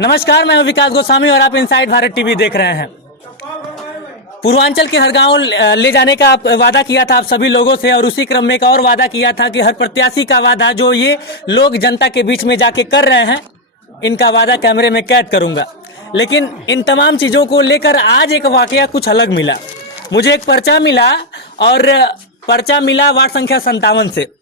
नमस्कार, मैं हूं विकास गोस्वामी और आप इनसाइड भारत टीवी देख रहे हैं। पूर्वांचल के हर गांव ले जाने का वादा किया था आप सभी लोगों से, और उसी क्रम में एक और वादा किया था कि हर प्रत्याशी का वादा जो ये लोग जनता के बीच में जाके कर रहे हैं, इनका वादा कैमरे में कैद करूंगा। लेकिन इन तमाम चीज़ों को लेकर आज एक वाकया कुछ अलग मिला। मुझे एक पर्चा मिला, और पर्चा मिला वार्ड संख्या 57 से।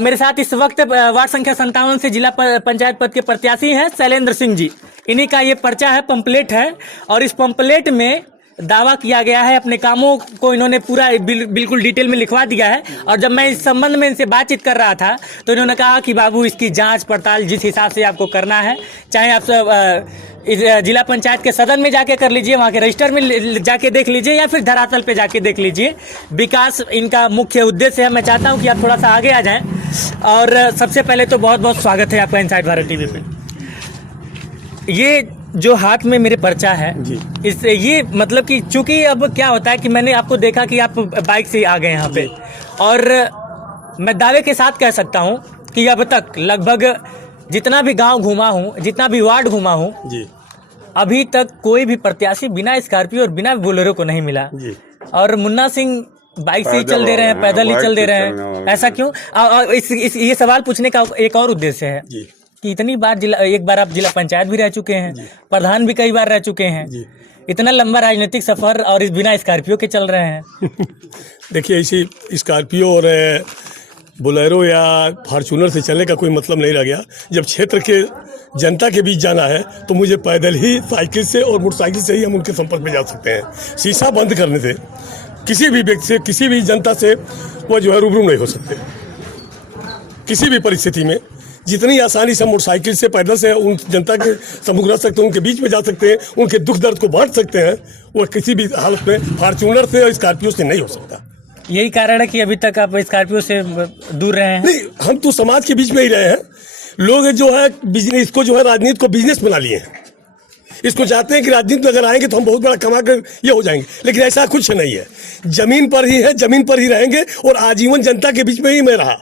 मेरे साथ इस वक्त वार्ड संख्या 57 से जिला पंचायत पद के प्रत्याशी हैं शैलेंद्र सिंह जी। इन्हीं का ये पर्चा है, पंपलेट है, और इस पंपलेट में दावा किया गया है, अपने कामों को इन्होंने पूरा बिल्कुल डिटेल में लिखवा दिया है। और जब मैं इस संबंध में इनसे बातचीत कर रहा था तो इन्होंने कहा कि बाबू, इसकी जांच पड़ताल जिस हिसाब से आपको करना है, चाहे आप इस जिला पंचायत के सदन में जाके कर लीजिए, वहाँ के रजिस्टर में जाके देख लीजिए, या फिर धरातल पे जाके देख लीजिए। विकास इनका मुख्य उद्देश्य है। मैं चाहता हूँ कि आप थोड़ा सा आगे आ जाएं। और सबसे पहले तो बहुत बहुत स्वागत है आपका इनसाइड भारत टीवी पे। ये जो हाथ में मेरे पर्चा है जी, इस ये मतलब कि चूंकि अब क्या होता है कि मैंने आपको देखा कि आप बाइक से आ गए यहाँ पे, और मैं दावे के साथ कह सकता हूँ कि अब तक लगभग जितना भी गांव घूमा हूँ, जितना भी वार्ड घूमा हूँ जी, अभी तक कोई भी प्रत्याशी बिना स्कॉर्पियो और बिना बोलेरो को नहीं मिला जी। और मुन्ना सिंह बाइक से ही चल दे रहे हैं, पैदल ही चल दे रहे हैं। ऐसा क्यों? ये सवाल पूछने का एक और उद्देश्य है कि इतनी बार एक बार आप जिला पंचायत भी रह चुके हैं, प्रधान भी कई बार रह चुके हैं, इतना लंबा राजनीतिक सफर और इस बिना स्कॉर्पियो के चल रहे हैं। देखिए, इसी स्कॉर्पियो और बोलेरो या फॉर्चूनर से चलने का कोई मतलब नहीं रह गया। जब क्षेत्र के जनता के बीच जाना है तो मुझे पैदल ही, साइकिल से और मोटरसाइकिल से ही हम उनके संपर्क में जा सकते हैं। शीशा बंद करने से किसी भी व्यक्ति से, किसी भी जनता से वो जो है रूबरू नहीं हो सकते। किसी भी परिस्थिति में जितनी आसानी से मोटरसाइकिल से, पैदल से उन जनता के सम्मुख रह सकते हैं, उनके बीच में जा सकते हैं, उनके दुख दर्द को बांट सकते हैं, वो किसी भी हालत में फॉर्चूनर से और स्कॉर्पियो से नहीं हो सकता। यही कारण है कि अभी तक आप स्कॉर्पियो से दूर रहे हैं। नहीं, हम तो समाज के बीच में ही रहे हैं। लोग जो है बिजनेस को, जो है राजनीति को बिजनेस बना लिए हैं। इसको चाहते हैं कि राजनीति में अगर आएंगे तो हम बहुत बड़ा कमा कर ये हो जाएंगे, लेकिन ऐसा कुछ नहीं है। जमीन पर ही है, जमीन पर ही रहेंगे, और आजीवन जनता के बीच में ही मैं रहा।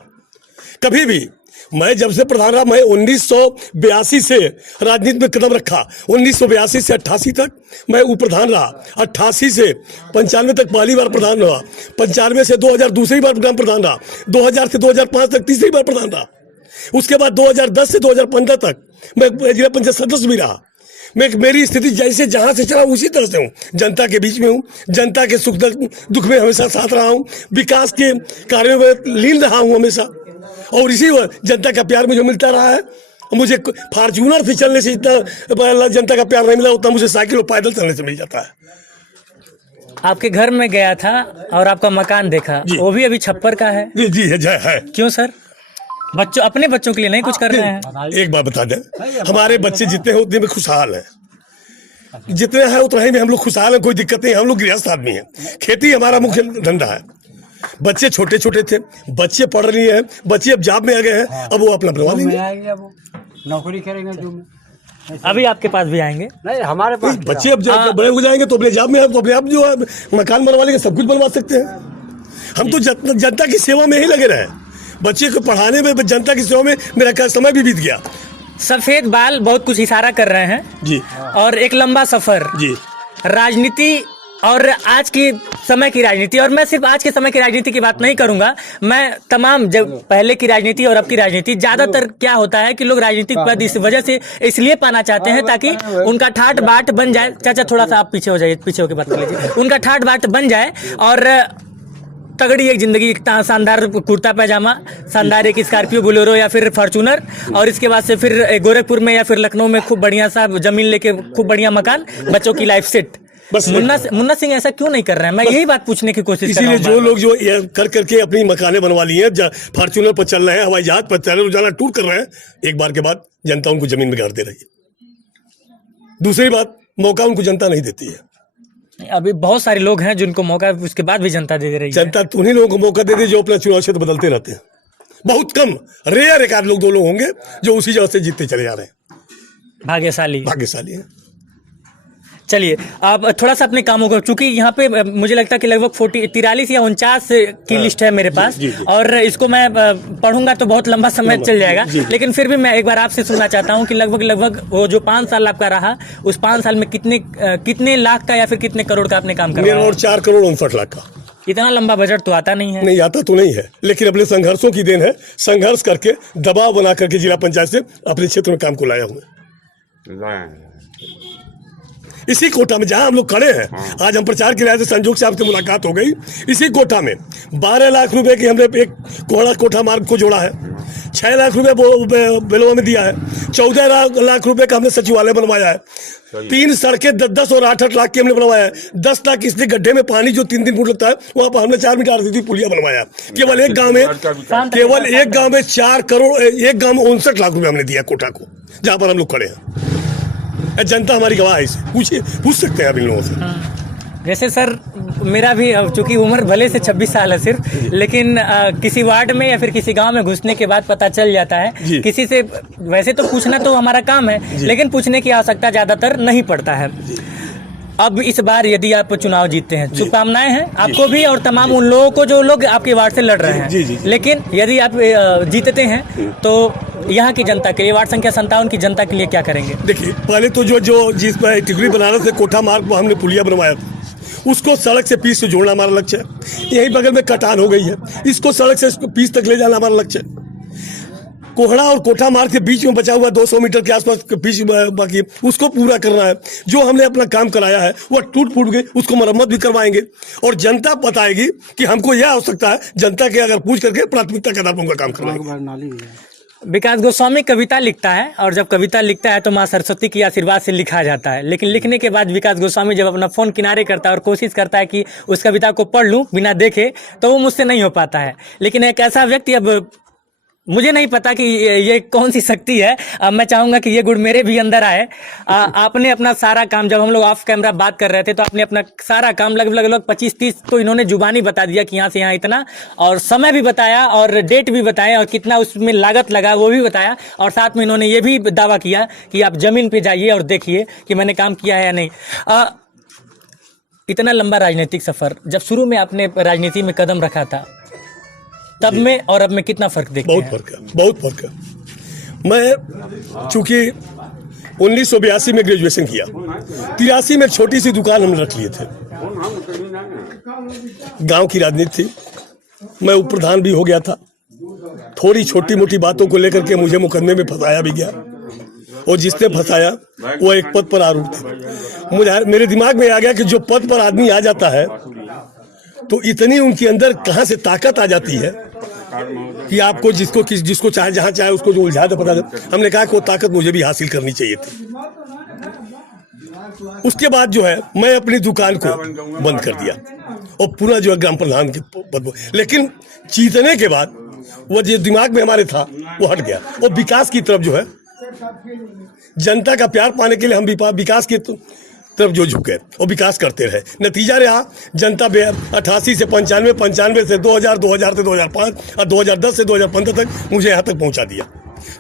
कभी भी मैं जब से प्रधान रहा, मैं 1982 से राजनीति में कदम रखा। 1982 से 88 तक मैं उप प्रधान रहा। 88 से 95 तक पहली बार प्रधान रहा। 95 से 2000 दूसरी बार प्रधान रहा। 2000 से 2005 तक तीसरी बार प्रधान रहा। उसके बाद 2010 से 2015 तक मैं जिला पंचायत सदस्य भी रहा। मेरी स्थिति जैसे जहां से चला उसी तरह से हूँ। जनता के बीच में हूँ, जनता के सुख दुख में हमेशा साथ रहा हूँ, विकास के कार्यों में लीन रहा हूँ हमेशा, और इसी जनता का प्यार मुझे मिलता रहा है। मुझे फॉर्चूनर से चलने से इतना जनता का प्यार नहीं मिला, उतना मुझे साइकिल और पैदल चलने से मिल जाता है। आपके घर में गया था और आपका मकान देखा, वो भी अभी छप्पर का है? जी है। क्यों सर? बच्चों, अपने बच्चों के लिए नहीं कुछ कर रहे हैं? एक बात बता दें, हमारे बच्चे जितने हैं उतने में खुशहाल हैं। जितने हैं उतने में हम लोग खुशहाल हैं, कोई दिक्कत नहीं। हम लोग गृहस्थ आदमी हैं, खेती हमारा मुख्य धंधा है। बच्चे छोटे छोटे थे, बच्चे पढ़ रही हैं, बच्चे अब जॉब में आ गए हैं, अब वो अपना बनवा लेंगे, नौकरी करेंगे। जो अभी आपके पास भी आएंगे? नहीं, हमारे पास बच्चे अब जब बड़े हो जाएंगे तो अपने जॉब में, तो अपने आप जो है मकान बनवा लेंगे, सब कुछ बनवा सकते हैं। हम तो जनता की सेवा में ही लगे रहे। बच्चे को पढ़ाने में, जनता की सेवा में मेरा समय भी बीत गया। सफेद बाल बहुत कुछ इशारा कर रहे हैं जी, और एक लंबा सफर जी, राजनीति और आज की समय की राजनीति। और मैं सिर्फ आज के समय की राजनीति की बात नहीं करूंगा, मैं तमाम जब पहले की राजनीति और अब की राजनीति, ज्यादातर क्या होता है कि लोग राजनीतिक पद इस वजह से इसलिए पाना चाहते हैं ताकि उनका ठाट बाट बन जाए। चाचा थोड़ा सा आप पीछे हो जाइए, पीछे होकर बात कर लीजिए। उनका ठाट बाट बन जाए और तगड़ी एक जिंदगी, शानदार कुर्ता पैजामा, शानदार एक स्कॉर्पियो, बोलेरो या फिर फॉर्चूनर, और इसके बाद से फिर गोरखपुर में या फिर लखनऊ में खूब बढ़िया सा जमीन लेके खूब बढ़िया मकान, बच्चों की लाइफ सेट। बस मुन्ना सिंह ऐसा क्यों नहीं कर रहे हैं? मैं यही बात पूछने की कोशिश कर रहा हूं। इसीलिए जो लोग जो कर करके अपनी मकानें बनवा ली हैं, फॉर्चूनर पर चल रहे हैं, हवाई जहाज पर चल रहे, रोजाना टूर कर रहे हैं, एक बार के बाद जनता उनको जमीन में गाड़ दे रही है। दूसरी बात, मौका उनको जनता नहीं देती है। अभी बहुत सारे लोग हैं जिनको मौका उसके बाद भी जनता दे रही है। जनता उन्हीं लोगों को मौका दे दे जो अपना चुनाव क्षेत्र बदलते रहते हैं। बहुत कम, रेयर एक आध लोग, 2 लोग होंगे जो उसी जगह से जीतते चले जा रहे हैं। भाग्यशाली है। चलिए आप थोड़ा सा अपने कामों को, चूंकि यहाँ पे मुझे लगता है कि लगभग 43 या 49 की लिस्ट है मेरे पास, और इसको मैं पढ़ूंगा तो बहुत लंबा समय चल जाएगा, लेकिन फिर भी मैं एक बार आपसे सुनना चाहता हूँ कि लगभग वो जो 5 साल आपका रहा, उस 5 साल में कितने लाख का या फिर कितने करोड़ का आपने काम मेरा करवाया? और 4 करोड़ 59 लाख का। इतना लंबा बजट तो आता नहीं है। नहीं आता तो नहीं है, लेकिन अपने संघर्षों की देन है। संघर्ष करके दबाव बना करके जिला पंचायत से अपने क्षेत्र में काम को लाया हूँ। इसी कोटा में जहां हम लोग खड़े हैं, आज हम प्रचार के लिए से संजोग से आपसे मुलाकात हो गई। इसी कोटा में 12 लाख रुपए की हमने एक कोहड़ा कोठा मार्ग को जोड़ा है, 6 लाख रुपए बेलवा में दिया है, 14 लाख रुपए का हमने सचिवालय बनवाया है, 3 सड़कें 10-10 और 8-8 लाख की हमने बनवाया है, 10 लाख इसलिए गड्ढे में पानी जो 3 फुट लगता है वहां पर हमने 4 मीटर आरसीसी पुलिया बनवाया। केवल एक गांव में 4 करोड़, एक गांव में 59 लाख रुपए हमने दिया कोटा को, जहां पर हम लोग खड़े हैं। जनता हमारी गवाह है, इसे पूछ सकते हैं आप इन लोगों से। जैसे सर मेरा भी चूंकि उम्र भले से 26 साल है सिर्फ, लेकिन किसी वार्ड में या फिर किसी गांव में घुसने के बाद पता चल जाता है किसी से। वैसे तो पूछना तो हमारा काम है, लेकिन पूछने की आवश्यकता ज्यादातर नहीं पड़ता है। अब इस बार यदि आप चुनाव जीतते हैं, शुभकामनाएं हैं आपको भी और तमाम उन लोगों को जो लोग आपके वार्ड से लड़ रहे हैं। लेकिन यदि आप जीतते हैं तो यहाँ की जनता के लिए, वार्ड संख्या 57 की जनता के लिए क्या करेंगे? देखिए, पहले तो जो जिस पर टिकरी बनारस से कोठा मार्ग पर हमने पुलिया बनवाया था, उसको सड़क से पीस से जोड़ना हमारा लक्ष्य है। यही बगल में कटान हो गई है, इसको सड़क से पीस तक ले जाना हमारा लक्ष्य है। कोहड़ा और कोठा मार्ग के बीच में बचा हुआ 200 मीटर के आसपास बीच बाकी, उसको पूरा करना है। जो हमने अपना काम कराया है वो टूट फूट गई, उसको मरम्मत भी करवाएंगे और जनता बताएगी कि हमको यह आवश्यकता है। जनता के अगर पूछ करके प्राथमिकता के आधार पर उनका काम करवाएंगे। विकास गोस्वामी कविता लिखता है, और जब कविता लिखता है तो माँ सरस्वती के आशीर्वाद से लिखा जाता है, लेकिन लिखने के बाद विकास गोस्वामी जब अपना फोन किनारे करता है और कोशिश करता है कि उस कविता को पढ़ लूं बिना देखे, तो वो मुझसे नहीं हो पाता है। लेकिन एक ऐसा व्यक्ति, अब मुझे नहीं पता कि ये कौन सी शक्ति है, अब मैं चाहूंगा कि ये गुण मेरे भी अंदर आए। आपने अपना सारा काम, जब हम लोग ऑफ कैमरा बात कर रहे थे तो आपने अपना सारा काम लगभग 25-30 तो इन्होंने जुबानी बता दिया कि यहाँ से यहाँ इतना, और समय भी बताया और डेट भी बताया और कितना उसमें लागत लगा वो भी बताया, और साथ में इन्होंने ये भी दावा किया कि आप जमीन पे जाइए और देखिए कि मैंने काम किया है या नहीं। इतना लंबा राजनीतिक सफर, जब शुरू में आपने राजनीति में कदम रखा था तब में और अब में कितना फर्क देखते हैं? बहुत फर्क है। मैं चूंकि 1982 में ग्रेजुएशन किया, 83 में छोटी सी दुकान हमने रख लिए थे। गांव की राजनीति थी, मैं उप प्रधान भी हो गया था। थोड़ी छोटी मोटी बातों को लेकर के मुझे मुकदमे में फंसाया भी गया, और जिसने फंसाया वो एक पद पर आरूढ़ थे। मेरे दिमाग में आ गया कि जो पद पर आदमी आ जाता है तो इतनी उनके अंदर कहां से ताकत आ जाती है कि आपको जिसको चाहे जहां चाहे उसको जो उलझा दे पता दे। हमने कहा कि वो ताकत मुझे भी हासिल करनी चाहिए थी। उसके बाद जो है मैं अपनी दुकान को बंद कर दिया और पूरा जो है ग्राम प्रधान के पद, लेकिन जीतने के बाद वो जो दिमाग में हमारे था वो हट गया और विकास की तरफ जो है, जनता का प्यार पाने के लिए हम विकास की तरफ जो झुके और विकास करते रहे। नतीजा रहा जनता 88 से 95, 95 से 2000, 2000 से 2005 और 2010 से 2015 तक मुझे यहाँ तक पहुँचा दिया।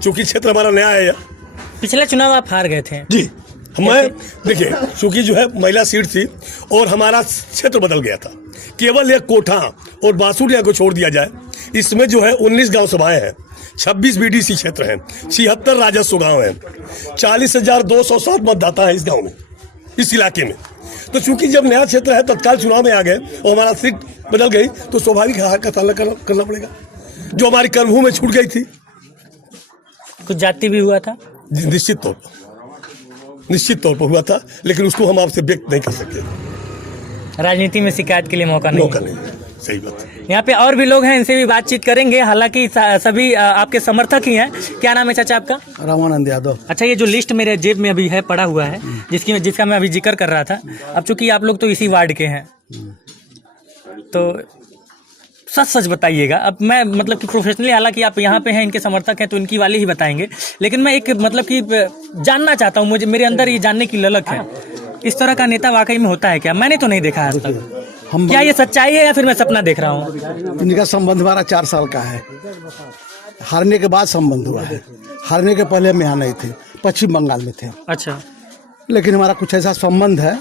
चूंकि क्षेत्र हमारा नया है। पिछले चुनाव आप हार गए थे जी। मैं देखिए, चूंकि जो है महिला सीट थी और हमारा क्षेत्र बदल गया था। केवल एक कोठा और बासुरिया को छोड़ दिया जाए, इसमें जो है 19 गांव सभाएं हैं, 26 बीडीसी क्षेत्र हैं, 76 राजस्व गांव हैं, 40,207 मतदाता हैं इस गांव में, इस इलाके में। तो चूंकि जब नया क्षेत्र है, तत्काल चुनाव में आ गए और हमारा सीट बदल गई, तो स्वाभाविक हार का सामना करना पड़ेगा। जो हमारी कर्मभूमि छूट गई थी, कुछ जाति भी हुआ था, निश्चित तौर पर हुआ था, लेकिन उसको हम आपसे व्यक्त नहीं कर सकते। राजनीति में शिकायत के लिए मौका नहीं। सही बात है। यहाँ पे और भी लोग हैं, इनसे भी बातचीत करेंगे, हालांकि सभी आपके समर्थक ही हैं। क्या नाम है चाचा आपका? रामानंद यादव। अच्छा, ये जो लिस्ट मेरे जेब में अभी है पड़ा हुआ है, जिसका मैं अभी जिक्र कर रहा था, अब चूंकि आप लोग तो इसी वार्ड के हैं, तो सच बताइएगा। अब मैं मतलब कि प्रोफेशनली, हालांकि आप यहाँ पे हैं, इनके समर्थक हैं, तो इनकी वाली ही बताएंगे, लेकिन मैं एक मतलब कि जानना चाहता हूँ, मेरे अंदर ये जानने की ललक है, इस तरह का नेता वाकई में होता है क्या? मैंने तो नहीं देखा आज तक। क्या ये सच्चाई है या फिर मैं सपना देख रहा हूँ? इनका संबंध हमारा 4 साल का है। हारने के बाद संबंध हुआ है, हारने के पहले हम यहाँ नहीं थे, पश्चिम बंगाल में थे। अच्छा। लेकिन हमारा कुछ ऐसा संबंध है,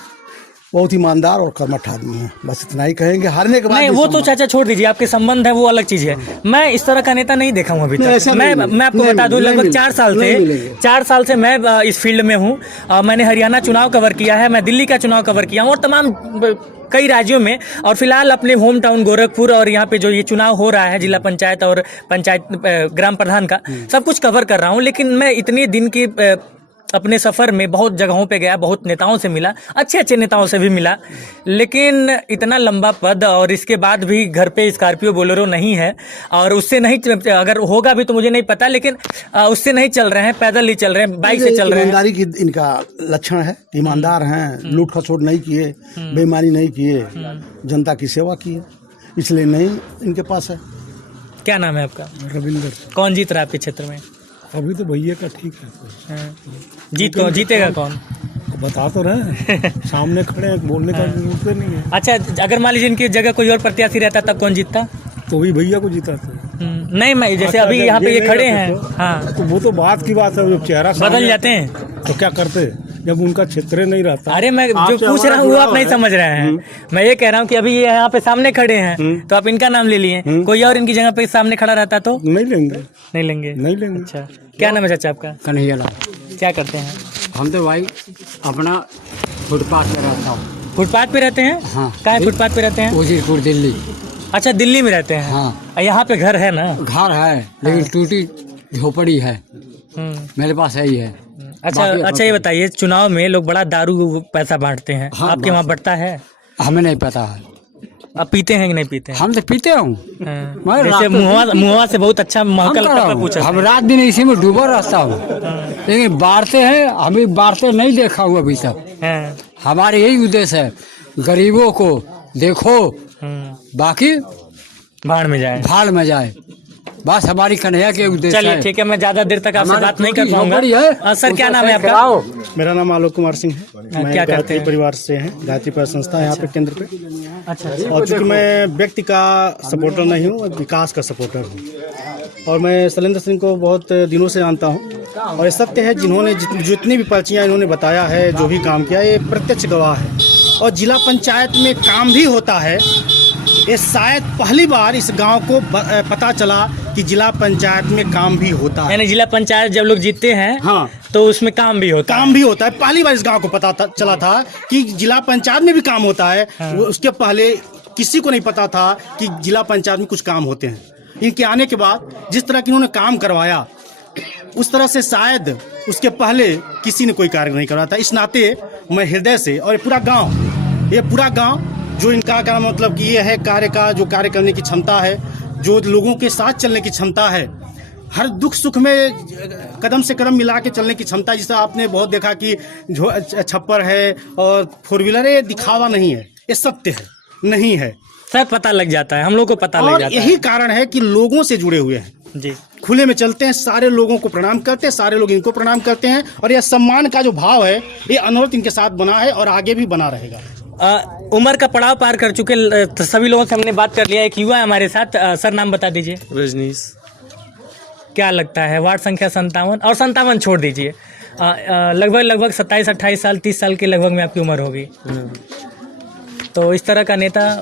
बहुत ईमानदार और कर्मठ आदमी है, बस इतना ही कहेंगे। हारने के बाद नहीं भी वो तो संबंध- चाचा छोड़ दीजिए, आपके संबंध है वो अलग चीज है। मैं इस तरह का नेता नहीं देखा हूँ अभी नहीं, तक। ऐसा नहीं मैं आपको नहीं बता दूं, नहीं लगभग मिलेंगे, 4 साल नहीं से मिलेंगे। 4 साल से मैं इस फील्ड में हूँ। मैंने हरियाणा चुनाव कवर किया है, मैं दिल्ली का चुनाव कवर किया हूँ और तमाम कई राज्यों में, और फिलहाल अपने होम टाउन गोरखपुर और यहाँ पे जो ये चुनाव हो रहा है जिला पंचायत और पंचायत ग्राम प्रधान का, सब कुछ कवर कर रहा हूँ। लेकिन मैं इतने दिन की अपने सफ़र में बहुत जगहों पे गया, बहुत नेताओं से मिला, अच्छे अच्छे नेताओं से भी मिला, लेकिन इतना लंबा पद और इसके बाद भी घर पे स्कॉर्पियो बोलेरो नहीं है, और उससे नहीं, अगर होगा भी तो मुझे नहीं पता, लेकिन उससे नहीं चल रहे हैं, पैदल नहीं चल रहे हैं, बाइक से चल रहे हैं। ईमानदारी की इनका लक्षण है, ईमानदार हैं, लूट खसोट नहीं किए, बेईमानी नहीं किए, जनता की सेवा की, इसलिए नहीं इनके पास है। क्या नाम है आपका? रविंदर, कौन जीत रहा है आपके क्षेत्र में? अभी तो भैया का ठीक है, हाँ। जीतेगा कौन? बता तो रहे सामने खड़े हैं, बोलने का जरूरत नहीं है। अच्छा, अगर मान लीजिए इनकी जगह कोई और प्रत्याशी रहता तब कौन जीतता? तो भी भैया को जिताते। नहीं, मैं जैसे अच्छा, अभी जब यहाँ पे ये नहीं खड़े रहते हैं, तो- हाँ, तो वो तो बात की बात है, जब चेहरा बदल सामने- जाते हैं। तो क्या करते जब उनका क्षेत्र नहीं रहता। अरे मैं जो आपसे पूछ रहा हूँ वो हमारा आप नहीं जुड़ाव समझ रहे हैं। मैं ये कह रहा हूँ कि अभी ये यहाँ पे सामने खड़े हैं तो आप इनका नाम ले लिए, कोई और इनकी जगह पे सामने खड़ा रहता तो नहीं लेंगे, नहीं लेंगे। नहीं लेंगे। अच्छा, क्या नाम है चाचा आपका? कन्हैया लाल। क्या करते हैं? हम तो भाई अपना फुटपाथ पे रहता हूँ। फुटपाथ पे रहते हैं? हाँ। कहाँ फुटपाथ पे रहते हैं? उजीरपुर दिल्ली। अच्छा, दिल्ली में रहते हैं। हाँ। यहाँ पे घर है ना? घर है लेकिन टूटी झोपड़ी है, हम्म। मेरे पास है ही है। अच्छा बाकी- अच्छा, ये बताइए, चुनाव में लोग बड़ा दारू पैसा बांटते हैं, हाँ, आपके वहाँ बढ़ता है? हमें नहीं पता है, आप पीते हैं कि नहीं पीते हैं? हम तो पीते हूँ। हाँ। मैं जैसे रात को- मुहवा से बहुत अच्छा हम महकल कर रहा हूँ। पूछा। हम रात दिन इसी में डूबा रहता हूँ, लेकिन बाढ़ते हैं, हमें बाढ़ते नहीं देखा हुआ अभी तक। हाँ। हमारे यही उद्देश्य है, गरीबों को देखो, बाकी भाड़ में जाए। भाड़ में जाए, बस हमारी कन्हैया के उद्देश्य चलिए है। ठीक है, मैं ज्यादा देर तक आपसे हमारा बात नहीं छोटी कर पाऊंगा। झोपड़ी है, सर, क्या उसको नाम है सही आपका? कराओ। मेरा नाम आलोक कुमार सिंह है। मैं क्या करते गायत्री हैं? परिवार से हैं, गायत्री परिवार संस्था है यहाँ पे केंद्र पे। अच्छा, और चूंकि मैं व्यक्ति का सपोर्टर नहीं हूँ, विकास का सपोर्टर हूँ, और मैं शैलेंद्र सिंह को बहुत दिनों से जानता हूँ, और ये सत्य है, जिन्होंने जितनी भी पर्चियाँ इन्होंने बताया है, जो भी काम किया, ये प्रत्यक्ष गवाह है। और जिला पंचायत में काम भी होता है, ये शायद पहली बार इस गांव को पता चला कि जिला पंचायत में काम भी होता है। यानी जिला पंचायत जब लोग जीतते हैं हाँ, तो उसमें काम भी होता काम भी होता है। पहली बार इस गांव को चला था कि जिला पंचायत में भी काम होता है। उसके पहले किसी को नहीं पता था कि जिला पंचायत में कुछ काम होते हैं। इनके आने के बाद जिस तरह की इन्होंने काम करवाया, उस तरह से शायद उसके पहले किसी ने कोई कार्य नहीं करवाया था। इस नाते मैं हृदय से, और ये पूरा गाँव जो इनका क्या मतलब कि ये है, कार्य का जो कार्य करने की क्षमता है, जो लोगों के साथ चलने की क्षमता है, हर दुख सुख में कदम से कदम मिला के चलने की क्षमता, जिसे आपने बहुत देखा कि जो छप्पर है और 4 व्हीलर, ये दिखावा नहीं है, ये सत्य है, नहीं है। सर पता लग जाता है, हम लोग को पता लग और जाता यही कारण है कि लोगों से जुड़े हुए हैं, है जी। खुले में चलते हैं, सारे लोगों को प्रणाम करते हैं, सारे लोग इनको प्रणाम करते हैं, और यह सम्मान का जो भाव है, ये अनवरत इनके साथ बना है और आगे भी बना रहेगा। उम्र का पड़ाव पार कर चुके सभी लोगों से हमने बात कर लिया। एक युवा है हमारे साथ, सर नाम बता दीजिए। रजनीश। क्या लगता है, वार्ड संख्या 57 और 57 छोड़ दीजिए, लगभग 27-28 साल, 30 साल के लगभग में आपकी उम्र होगी, तो इस तरह का नेता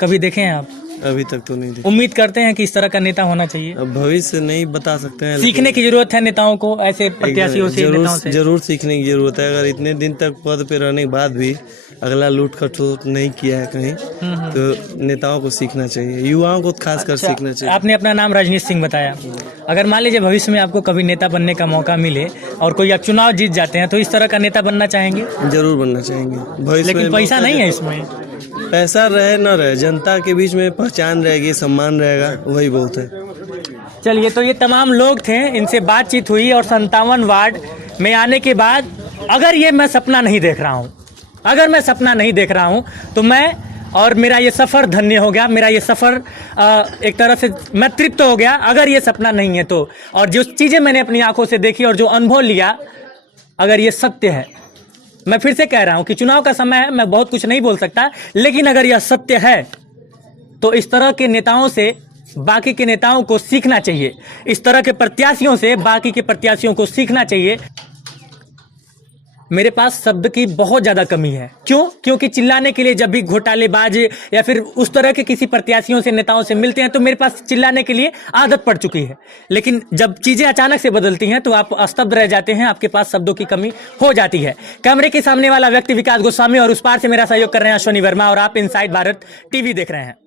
कभी देखे हैं आप? अभी तक तो नहीं देखा। उम्मीद करते हैं कि इस तरह का नेता होना चाहिए? अब भविष्य नहीं बता सकते हैं, सीखने की जरूरत है नेताओं को, ऐसे प्रत्याशियों से, नेताओं से। जरूर सीखने की जरूरत है। अगर इतने दिन तक पद पे रहने के बाद भी अगला लूट खसोट नहीं किया है कहीं, तो नेताओं को सीखना चाहिए, युवाओं को खासकर सीखना चाहिए। आपने अपना नाम रजनीश सिंह बताया, अगर मान लीजिए भविष्य में आपको कभी नेता बनने का मौका मिले और कोई आप चुनाव जीत जाते हैं, तो इस तरह का नेता बनना चाहेंगे? जरूर बनना चाहेंगे। भविष्य लेकिन में पैसा नहीं है इसमें। पैसा रहे न रहे, जनता के बीच में पहचान रहेगी, सम्मान रहेगा, वही बहुत है। चलिए, तो ये तमाम लोग थे, इनसे बातचीत हुई, और 57 वार्ड में आने के बाद अगर ये मैं सपना नहीं देख रहा हूँ, अगर मैं सपना नहीं देख रहा हूँ, तो मैं और मेरा ये सफ़र धन्य हो गया, मेरा ये सफ़र एक तरह से मैं तृप्त हो गया, अगर ये सपना नहीं है तो। और जो चीज़ें मैंने अपनी आंखों से देखी और जो अनुभव लिया, अगर ये सत्य है, मैं फिर से कह रहा हूँ कि चुनाव का समय है, मैं बहुत कुछ नहीं बोल सकता, लेकिन अगर यह सत्य है तो इस तरह के नेताओं से बाकी के नेताओं को सीखना चाहिए, इस तरह के प्रत्याशियों से बाकी के प्रत्याशियों को सीखना चाहिए। मेरे पास शब्द की बहुत ज़्यादा कमी है। क्यों? क्योंकि चिल्लाने के लिए जब भी घोटालेबाज या फिर उस तरह के किसी प्रत्याशियों से, नेताओं से मिलते हैं तो मेरे पास चिल्लाने के लिए आदत पड़ चुकी है। लेकिन जब चीज़ें अचानक से बदलती हैं तो आप स्तब्ध रह जाते हैं, आपके पास शब्दों की कमी हो जाती है। कैमरे के सामने वाला व्यक्ति विकास गोस्वामी और उस पार से मेरा सहयोग कर रहे हैं अश्वनी वर्मा और आप इनसाइड भारत टीवी देख रहे हैं।